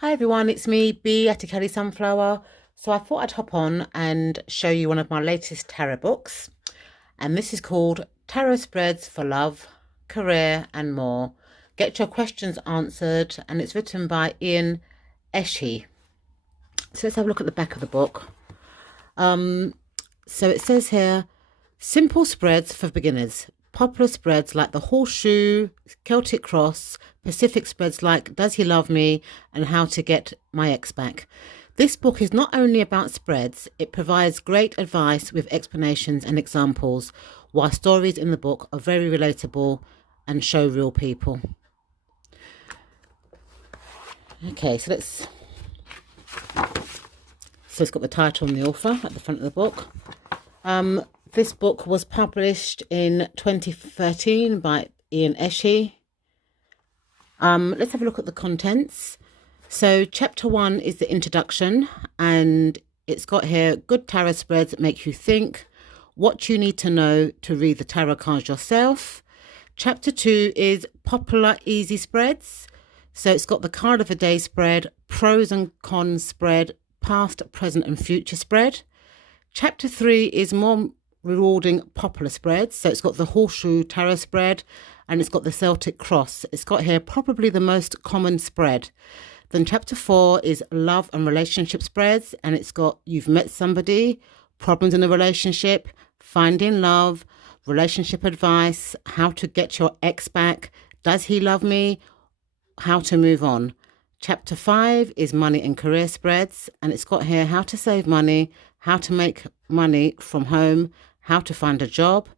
Hi everyone, it's me, B at Kelly Sunflower. So I thought I'd hop on and show you one of my latest tarot books. And this is called Tarot Spreads for Love, Career and More. Get your questions answered, and it's written by Eshey. So let's have a look at the back of the book. So it says here, simple spreads for beginners. Popular spreads like the Horseshoe, Celtic Cross, Pacific spreads like Does He Love Me and How to Get My Ex Back. This book is not only about spreads, it provides great advice with explanations and examples, while stories in the book are very relatable and show real people. Okay, so it's got the title and the author at the front of the book. This book was published in 2013 by Eshey. Let's have a look at the contents. So chapter 1 is the introduction, and it's got here good tarot spreads that make you think, what you need to know to read the tarot cards yourself. Chapter 2 is popular easy spreads. So it's got the card of the day spread, pros and cons spread, past, present and future spread. Chapter 3 is more rewarding popular spreads. So it's got the Horseshoe Tarot spread, and it's got the Celtic Cross. It's got here probably the most common spread. Then chapter 4 is love and relationship spreads, and it's got you've met somebody, problems in a relationship, finding love, relationship advice, how to get your ex back, does he love me, how to move on. Chapter 5 is money and career spreads, and it's got here how to save money, how to make money from home, how to find a job.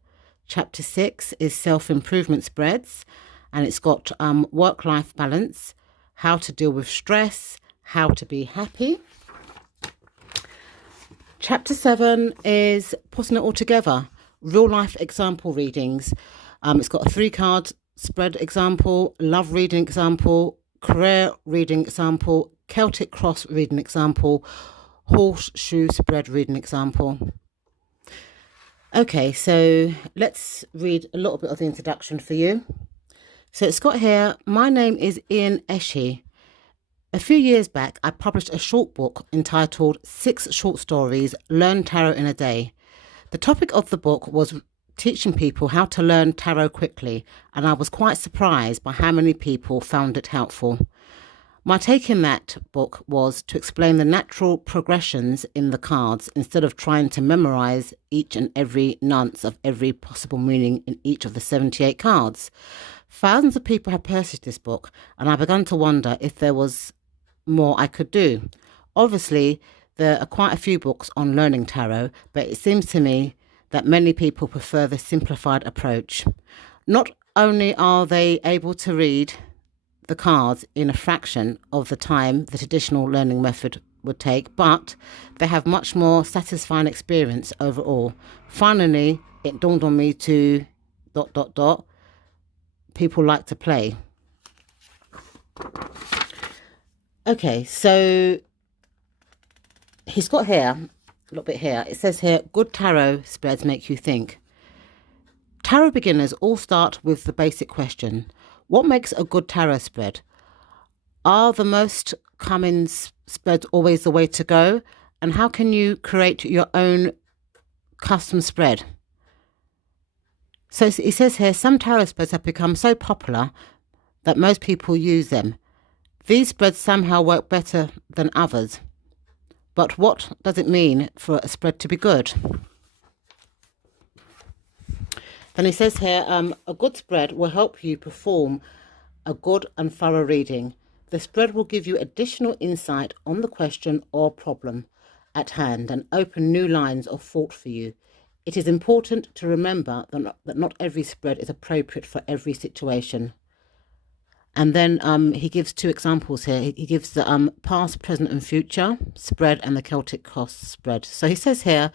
Chapter 6 is self-improvement spreads, and it's got work-life balance, how to deal with stress, how to be happy. Chapter 7 is putting it all together, real-life example readings. It's got a 3-card spread example, love reading example, career reading example, Celtic Cross reading example, Horseshoe Spread reading example. Okay, so let's read a little bit of the introduction for you. So it's got here, my name is Eshey. A few years back, I published a short book entitled 6 Short Stories, Learn Tarot in a Day. The topic of the book was teaching people how to learn tarot quickly, and I was quite surprised by how many people found it helpful. My take in that book was to explain the natural progressions in the cards instead of trying to memorize each and every nuance of every possible meaning in each of the 78 cards. Thousands of people have purchased this book, and I began to wonder if there was more I could do. Obviously, there are quite a few books on learning tarot, but it seems to me that many people prefer the simplified approach. Not only are they able to read the cards in a fraction of the time the traditional learning method would take, but they have much more satisfying experience overall. Finally, it dawned on me to ... people like to play. Okay, so he's got here, a little bit here, it says here, good tarot spreads make you think. Tarot beginners all start with the basic question, what makes a good tarot spread? Are the most common spreads always the way to go? And how can you create your own custom spread? So it says here, some tarot spreads have become so popular that most people use them. These spreads somehow work better than others. But what does it mean for a spread to be good? Then he says here, a good spread will help you perform a good and thorough reading. The spread will give you additional insight on the question or problem at hand and open new lines of thought for you. It is important to remember that not every spread is appropriate for every situation. And then he gives 2 examples here. He gives the past, present and future spread and the Celtic Cross spread. So he says here,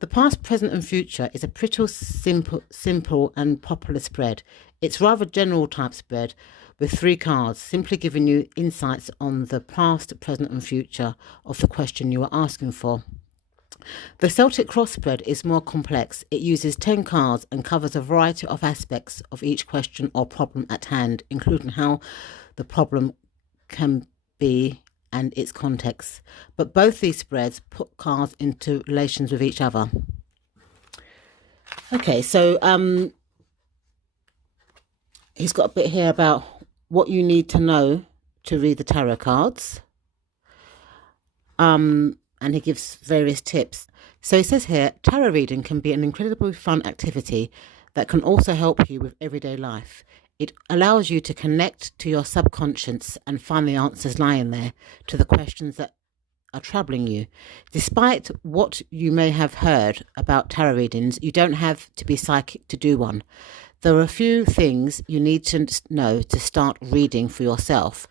the past, present and future is a pretty simple and popular spread. It's rather general type spread with 3 cards, simply giving you insights on the past, present and future of the question you are asking for. The Celtic Cross spread is more complex. It uses 10 cards and covers a variety of aspects of each question or problem at hand, including how the problem can be and its context. But both these spreads put cards into relations with each other. Okay, so he's got a bit here about what you need to know to read the tarot cards. And he gives various tips. So he says here, tarot reading can be an incredibly fun activity that can also help you with everyday life. It allows you to connect to your subconscious and find the answers lying there to the questions that are troubling you. Despite what you may have heard about tarot readings, you don't have to be psychic to do one. There are a few things you need to know to start reading for yourself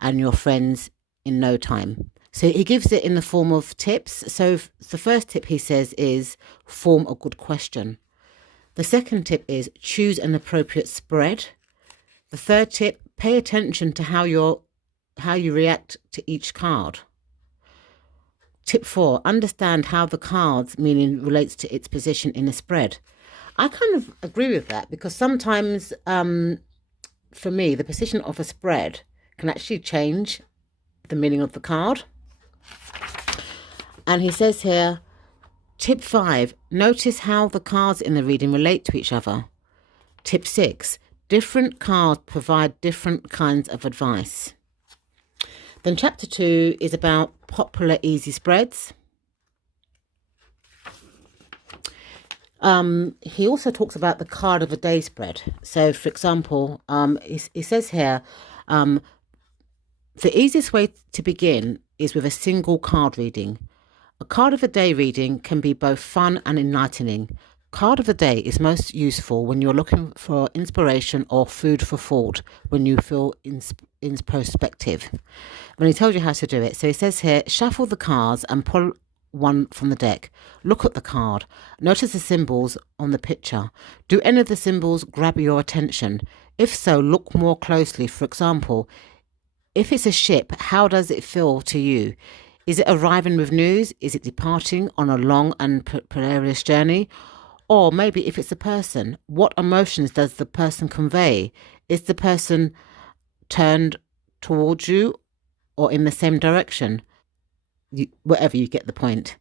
and your friends in no time. So he gives it in the form of tips. So the first tip he says is form a good question. The second tip is choose an appropriate spread. The third tip, pay attention to how you react to each card. Tip 4, understand how the card's meaning relates to its position in a spread. I kind of agree with that because sometimes, for me, the position of a spread can actually change the meaning of the card. And he says here, tip 5, notice how the cards in the reading relate to each other. Tip 6, different cards provide different kinds of advice. Then chapter 2 is about popular easy spreads. He also talks about the card of a day spread. So, for example, he says here, the easiest way to begin is with a single card reading. A card of a day reading can be both fun and enlightening. Card of the day is most useful when you're looking for inspiration or food for thought when you feel introspective. When he tells you how to do it, so he says here, shuffle the cards and pull one from the deck. Look at the card. Notice the symbols on the picture. Do any of the symbols grab your attention? If so, look more closely. For example, if it's a ship, how does it feel to you? Is it arriving with news? Is it departing on a long and perilous journey? Or maybe if it's a person, what emotions does the person convey? Is the person turned towards you or in the same direction? Whatever, you get the point.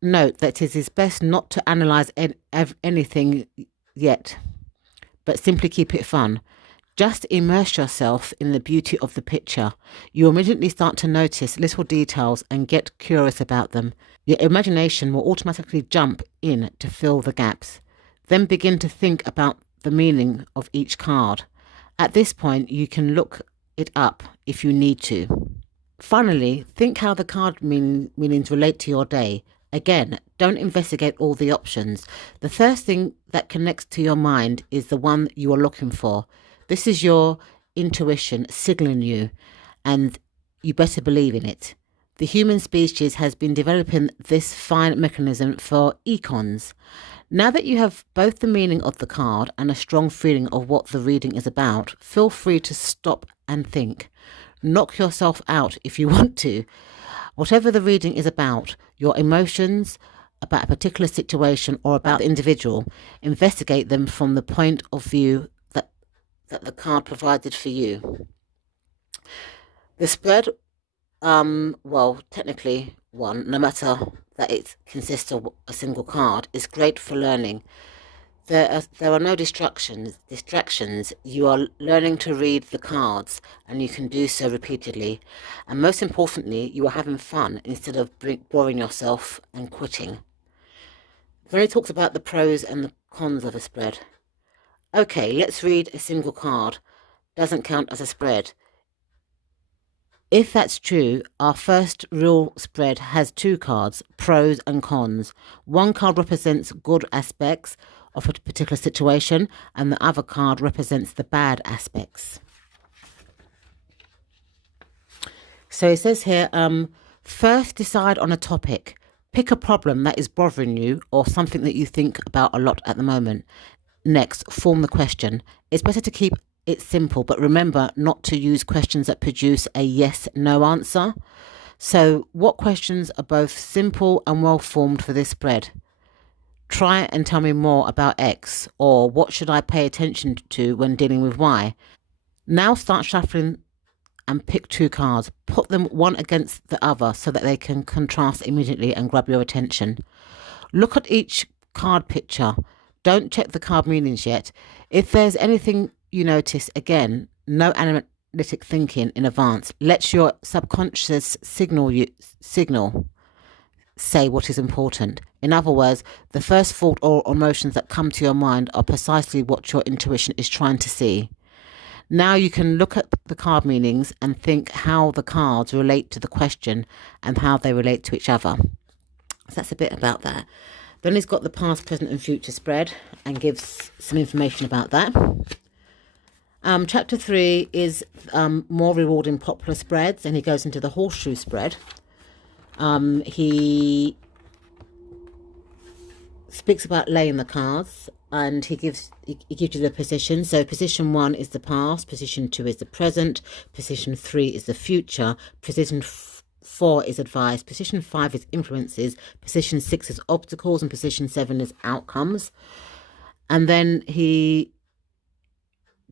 Note that it is best not to analyse anything yet, but simply keep it fun. Just immerse yourself in the beauty of the picture. You immediately start to notice little details and get curious about them. Your imagination will automatically jump in to fill the gaps. Then begin to think about the meaning of each card. At this point, you can look it up if you need to. Finally, think how the card meanings relate to your day. Again, don't investigate all the options. The first thing that connects to your mind is the one you are looking for. This is your intuition signaling you, and you better believe in it. The human species has been developing this fine mechanism for eons. Now that you have both the meaning of the card and a strong feeling of what the reading is about, feel free to stop and think. Knock yourself out if you want to. Whatever the reading is about, your emotions, about a particular situation or about the individual, investigate them from the point of view that the card provided for you. The spread, technically one, no matter that it consists of a single card, is great for learning. There are no distractions. You are learning to read the cards, and you can do so repeatedly. And most importantly, you are having fun instead of boring yourself and quitting. Then he talks about the pros and the cons of a spread. Okay, let's read a single card. Doesn't count as a spread. If that's true, our first real spread has two cards, pros and cons. One card represents good aspects of a particular situation, and the other card represents the bad aspects. So it says here, first decide on a topic. Pick a problem that is bothering you or something that you think about a lot at the moment. Next, form the question. It's better to keep it simple, but remember not to use questions that produce a yes/no answer. So what questions are both simple and well formed for this spread? Try and tell me more about X, or what should I pay attention to when dealing with Y? Now start shuffling and pick 2 cards. Put them one against the other so that they can contrast immediately and grab your attention. Look at each card picture. Don't check the card meanings yet. If there's anything you notice, again, no analytic thinking in advance. Let your subconscious signal say what is important. In other words, the first thought or emotions that come to your mind are precisely what your intuition is trying to see. Now you can look at the card meanings and think how the cards relate to the question and how they relate to each other. So that's a bit about that. Then he's got the past, present and future spread and gives some information about that. Chapter 3 is more rewarding popular spreads, and he goes into the horseshoe spread. He speaks about laying the cards, and he gives you the position. So position 1 is the past, position 2 is the present, position 3 is the future, position 4 is advice, position 5 is influences, position 6 is obstacles, and position 7 is outcomes. And then he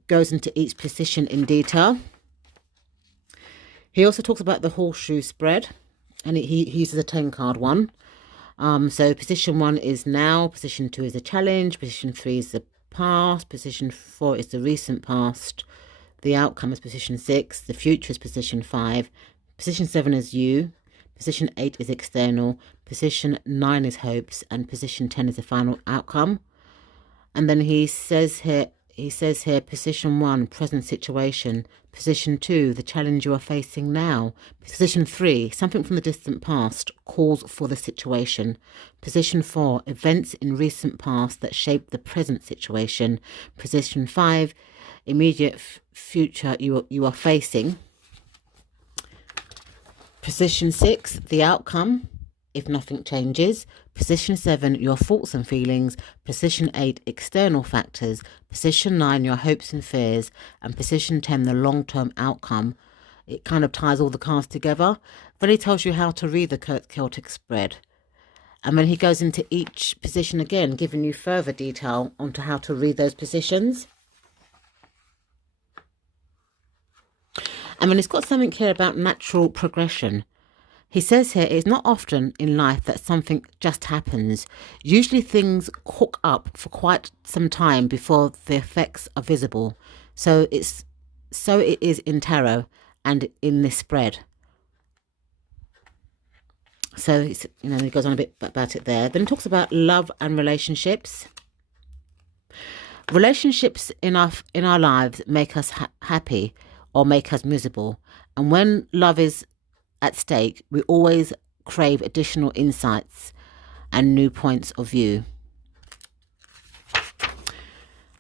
goes into each position in detail. He also talks about the horseshoe spread, and he uses a 10 card one. So position 1 is now, position 2 is the challenge, position 3 is the past, position 4 is the recent past, the outcome is position 6, the future is position 5, position 7 is you, position 8 is external, position 9 is hopes, and position 10 is the final outcome. And then he says here, position 1, present situation, position 2, the challenge you are facing now, position 3, something from the distant past calls for the situation, position 4, events in recent past that shape the present situation, position 5, immediate future you are facing, position 6, the outcome if nothing changes, position 7, your thoughts and feelings, position 8, external factors, position 9, your hopes and fears, and position 10, the long-term outcome. It kind of ties all the cards together. Then he tells you how to read the Celtic spread. And then he goes into each position again, giving you further detail onto how to read those positions. And then he's got something here about natural progression. He says here, it's not often in life that something just happens. Usually things cook up for quite some time before the effects are visible. So it is in tarot and in this spread. So it's, he goes on a bit about it there. Then he talks about love and relationships. Relationships in our lives make us happy or make us miserable. And when love is at stake, we always crave additional insights and new points of view.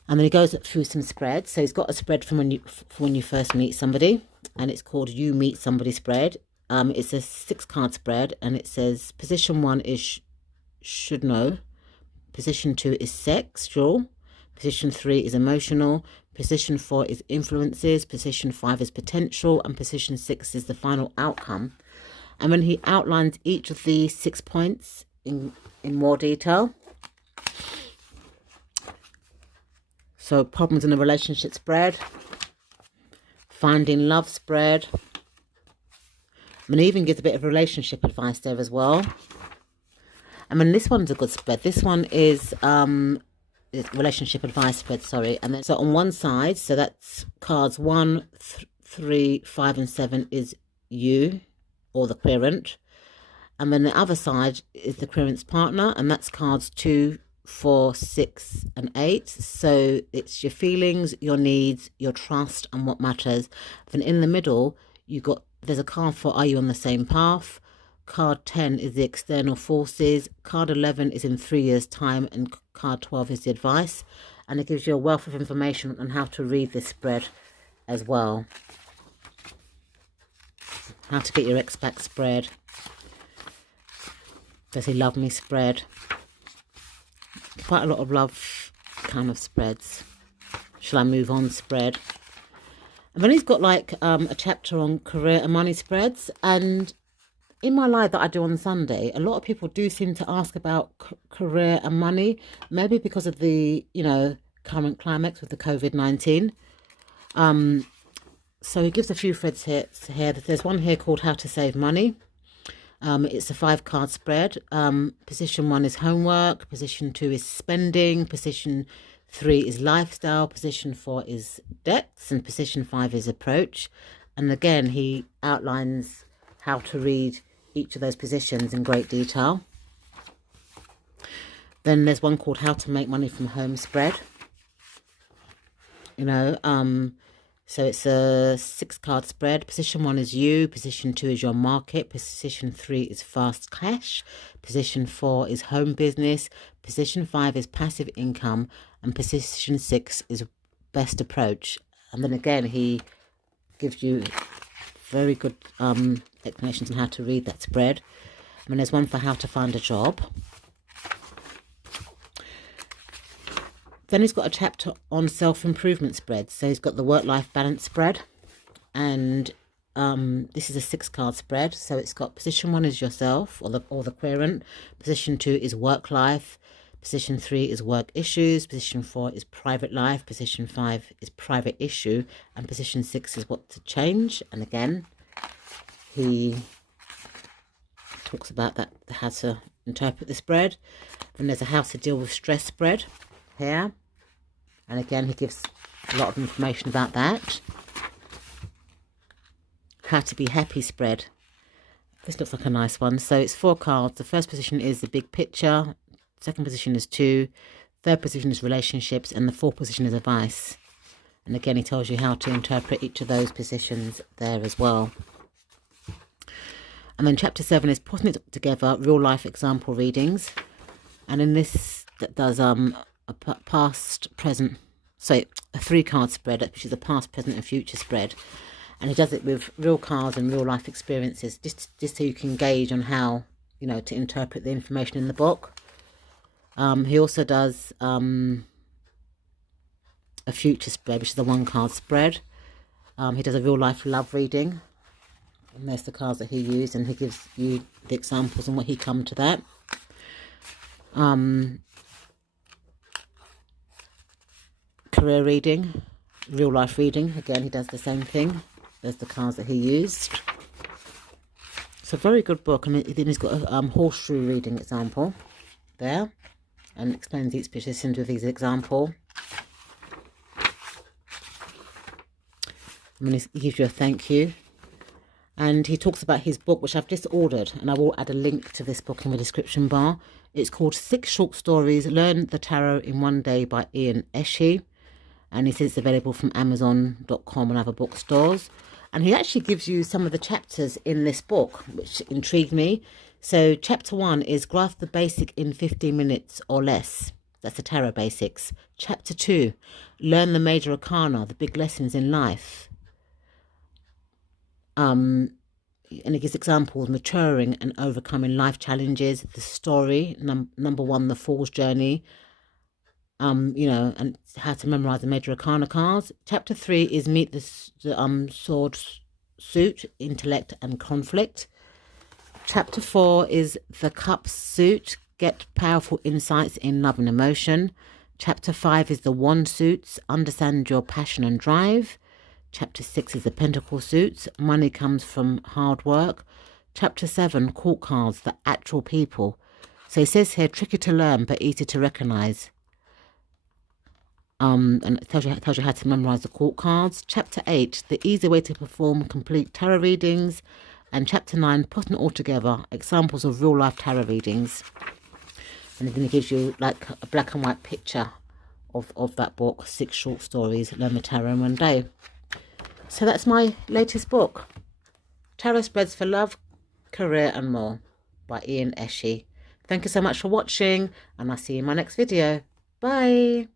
And then he goes through some spreads. So he's got a spread from when you first meet somebody, and it's called You Meet Somebody spread. It's a 6-card spread, and it says position 1 is should know, position 2 is sexual, position 3 is emotional, position 4 is influences, position 5 is potential, and position 6 is the final outcome. And then he outlines each of the 6 points in more detail. So problems in a relationship spread, finding love spread, and he even gives a bit of relationship advice there as well. I mean, this one's a good spread. This one is relationship advice spread, sorry. And then so on one side, so that's cards 1, 3, 5 and 7 is you or the querent, and then the other side is the querent's partner, and that's cards 2, 4, 6 and 8. So it's your feelings, your needs, your trust and what matters. Then in the middle there's a card for are you on the same path. Card 10 is the external forces, card 11 is in 3 years time, and card 12 is the advice. And it gives you a wealth of information on how to read this spread as well. How to get your ex back spread. Does he love me spread. Quite a lot of love kind of spreads. Shall I move on spread. And then he's got like a chapter on career and money spreads. And in my live that I do on Sunday, a lot of people do seem to ask about career and money, maybe because of the, current climax with the COVID-19. So he gives a few threads here. There's one here called How to Save Money. It's a 5-card spread. Position 1 is homework. Position 2 is spending. Position 3 is lifestyle. Position 4 is debts. And position 5 is approach. And again, he outlines how to read each of those positions in great detail. Then there's one called How to Make Money from Home spread. So it's a 6-card spread. Position 1 is you. Position 2 is your market. Position 3 is fast cash. Position 4 is home business. Position 5 is passive income. And position 6 is best approach. And then again, he gives you very good explanations on how to read that spread. And there's one for how to find a job. Then he's got a chapter on self-improvement spreads. So he's got the work-life balance spread. And this is a 6-card spread. So it's got position 1 is yourself or the querent. Position 2 is work-life. Position 3 is work issues. Position 4 is private life. Position 5 is private issue. And position 6 is what to change. And again, he talks about that, how to interpret the spread. Then there's a how to deal with stress spread here. And again, he gives a lot of information about that. How to be happy spread. This looks like a nice one. So it's 4 cards. The first position is the big picture. Second position is 2. Third position is relationships. And the fourth position is advice. And again, he tells you how to interpret each of those positions there as well. And then chapter 7 is putting it together, real life example readings. And in this, that does a past, present, so a 3-card spread, which is a past, present and future spread. And he does it with real cards and real life experiences, just so you can gauge on how, to interpret the information in the book. He also does a future spread, which is a 1-card spread. He does a real life love reading. And there's the cards that he used, and he gives you the examples and what he come to that. Career reading, real life reading. Again, he does the same thing. There's the cards that he used. It's a very good book. And then he's got a horseshoe reading example there, and explains each position with his example. And then he gives you a thank you. And he talks about his book, which I've just ordered, and I will add a link to this book in the description bar. It's called 6 Short Stories, Learn the Tarot in One Day by Eshey. And he says it's available from Amazon.com and other bookstores. And he actually gives you some of the chapters in this book, which intrigued me. So chapter 1 is grasp the basic in 15 minutes or less. That's the tarot basics. Chapter 2, learn the major arcana, the big lessons in life. And it gives examples, maturing and overcoming life challenges, the story, number 1, the Fool's Journey, and how to memorize the major arcana cards. Chapter 3 is meet the sword suit, intellect and conflict. Chapter 4 is the cup suit, get powerful insights in love and emotion. Chapter 5 is the wand suits, understand your passion and drive. Chapter 6 is the pentacle suits, money comes from hard work. Chapter 7, court cards, the actual people. So he says here, tricky to learn but easy to recognize. And it tells you how to memorize the court cards. Chapter 8, the easy way to perform complete tarot readings. And chapter 9, putting it all together, examples of real life tarot readings. And then it gives you like a black and white picture of that book, 6 Short Stories, Learn the Tarot in One Day. So that's my latest book, Tarot Spreads for Love, Career and More by Eshey. Thank you so much for watching, and I'll see you in my next video. Bye.